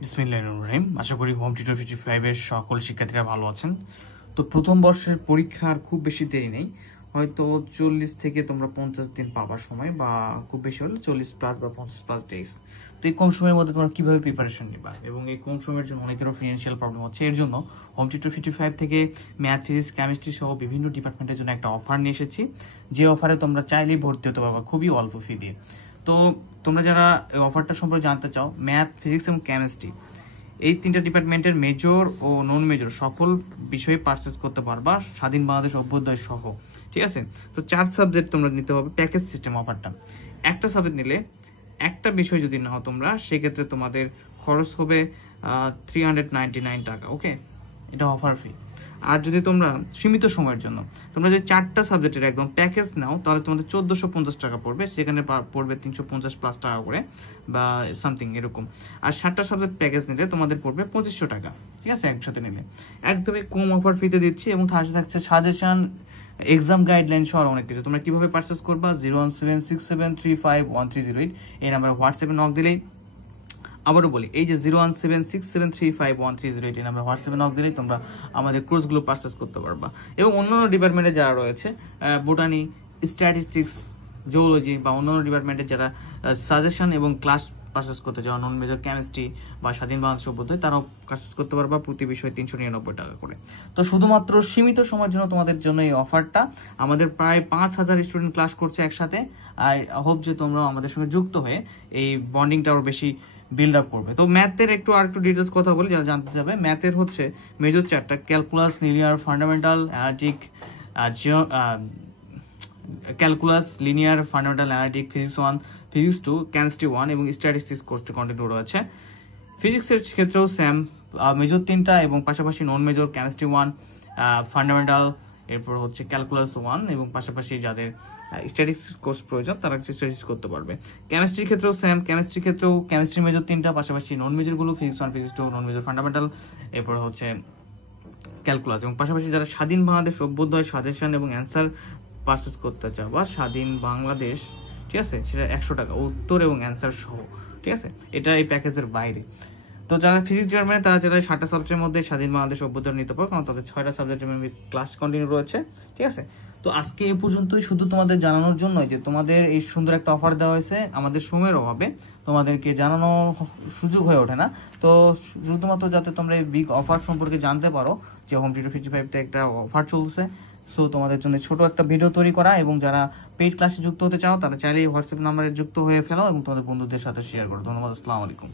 বিসমিল্লাহিররহমানিররহিম। আশা করি home tutor 55 এর সকল শিক্ষার্থীরা ভালো আছেন। তো প্রথম বর্ষের পরীক্ষার খুব বেশি দেরি নেই, হয়তো 40 থেকে তোমরা 50 দিন পাবার সময়, বা খুব বেশি হলে 40 প্লাস বা 50 প্লাস ডেজ। তো এই কম সময়ের মধ্যে তোমরা কিভাবে প্রিপারেশন নিবা, এবং এই কম সময়ের জন্য অনেকেরও ফিনান্সিয়াল প্রবলেম হচ্ছে। এর জন্য হোম টিউটর 55 থেকে ম্যাথ, ফিজিক্স, কেমিস্ট্রি সহ বিভিন্ন ডিপার্টমেন্টের জন্য একটা অফার নিয়ে এসেছি, যে অফারে তোমরা চাইলেই ভর্তি হতে পারবা খুবই অল্প ফি দিয়ে। তো তোমরা যারা এই অফারটা সম্পর্কে জানতে চাও, ম্যাথ, ফিজিক্স এবং কেমিস্ট্রি এই তিনটা ডিপার্টমেন্টের মেজর ও নন মেজর সকল বিষয়ে পারচেজ করতে পারবা স্বাধীন বাংলাদেশ অভ্যুদয় সহ, ঠিক আছে। তো 4 সাবজেক্ট তোমরা নিতে হবে, প্যাকেজ সিস্টেম অফারটা। একটা সাবজেক্ট নিলে একটা বিষয় যদি নাও তোমরা, সেক্ষেত্রে তোমাদের খরচ হবে 399 টাকা, ওকে, এটা অফার ফি। আর যদি তোমরা সীমিত সময়ের জন্য তোমরা যদি 4টা সাবজেক্টের একদম প্যাকেজ নাও, তাহলে তোমাদের 1450 টাকা পড়বে, সেখানে পড়বে 350 প্লাস টাকা করে বা সামথিং এরকম। আর 7টা সাবজেক্ট প্যাকেজ নিলে তোমাদের পড়বে 2500 টাকা, ঠিক আছে, একসাথে নিলে একদমই কম অফার ফিতে দিচ্ছি। এবং সাথে থাকছে সাজেশন, এক্সাম গাইডলাইন সহ অনেক কিছু। তোমরা কিভাবে পারচেস করবা, 01767351308 এই নাম্বারে হোয়াটসঅ্যাপে নক দিলেই, আবারও বলি, এই যে 01767351308 এই নাম্বার হোয়াটসঅ্যাপে নক দিলেই তোমরা আমাদের কোর্সগুলো পারচেস করতে পারবা। এবং অন্যান্য ডিপার্টমেন্টে যারা রয়েছে, বোটানি, স্ট্যাটিস্টিক্স, জিওলজি বা অন্যান্য ডিপার্টমেন্টে যারা সাজেশন এবং ক্লাস পারচেস করতে চাও, নন মেজর কেমিস্ট্রি বা স্বাধীন বাংলাদেশ অভ্যুদয়, তারাও পারচেস করতে পারবা প্রতি বিষয়ে 399 টাকা করে। তো শুধুমাত্র সীমিত সময়ের জন্য তোমাদের জন্য এই অফারটা। আমাদের প্রায় 5000 স্টুডেন্ট ক্লাস করছে একসাথে। আই হোপ যে তোমরা আমাদের সঙ্গে যুক্ত হয়ে এই বন্ডিংটা আরো বেশি বিল্ড আপ করবে। তো ম্যাথের আরেকটু ডিটেলস কথা বলি যারা জানতে চাবে। ম্যাথের হচ্ছে মেজর 4টা, calculus, linear, fundamental, analytic, calculus, linear, fundamental, analytic, physics 1, physics 2, chemistry 1 এবং স্ট্যাটিস্টিক্স কোর্সটি কন্টিনিউ রয়েছে। ফিজিক্সের ক্ষেত্রেও সেম, মেজর 3টা এবং পাশাপাশি নন মেজর কেমিস্ট্রি 1, ফান্ডামেন্টাল, এরপর হচ্ছে ক্যালকুলাস 1 এবং পাশাপাশি যাদের স্ট্যাটিস্টিক্স কোর্স প্রয়োজন তারা স্ট্যাটিস্টিক্স করতে পারবে। কেমিস্ট্রির ক্ষেত্রেও সেম, কেমিস্ট্রি মেজর 3টা, পাশাপাশি নন মেজরগুলো physics 1, physics 2, non major fundamental, এরপর হচ্ছে ক্যালকুলাস। এবং পাশাপাশি যারা স্বাধীন বাংলাদেশ অভ্যুদয় সাজেশন এবং অ্যান্সার পারচেস করতে চাও, বা স্বাধীন বাংলাদেশ, ঠিক আছে, সেটা 100 টাকা উত্তর এবং অ্যান্সার সহ, ঠিক আছে, এটা এই প্যাকেজের বাইরে। তো যারা ফিজিক্স ডিপার্টমেন্টে তারা যারা 7টা সাবজেক্টের মধ্যে স্বাধীন বাংলাদেশ অভ্যুদয় নিতে পারো, কারণ তাদের 6টা সাবজেক্টের ক্লাস কন্টিনিউ রয়েছে, ঠিক আছে। তো আজকে এই পর্যন্তই, শুধু তোমাদের জানানোর জন্য যে তোমাদের এই সুন্দর একটা অফার দেওয়া হয়েছে। আমাদের সময়ের অভাবে তোমাদেরকে জানানো সুযোগ হয়ে ওঠে না। তো শুধুমাত্র যাতে তোমরা এই বিগ অফার সম্পর্কে জানতে পারো যে হোম টিউটর 55তে একটা অফার চলছে, সো তোমাদের জন্য ছোট একটা ভিডিও তৈরি করা। এবং যারা পেইড ক্লাসে যুক্ত হতে চাও তারা চাইলেই হোয়াটসঅ্যাপ নাম্বারে যুক্ত হয়ে ফেলো এবং তোমাদের বন্ধুদের সাথে শেয়ার করো। ধন্যবাদ, আসসালামু আলাইকুম।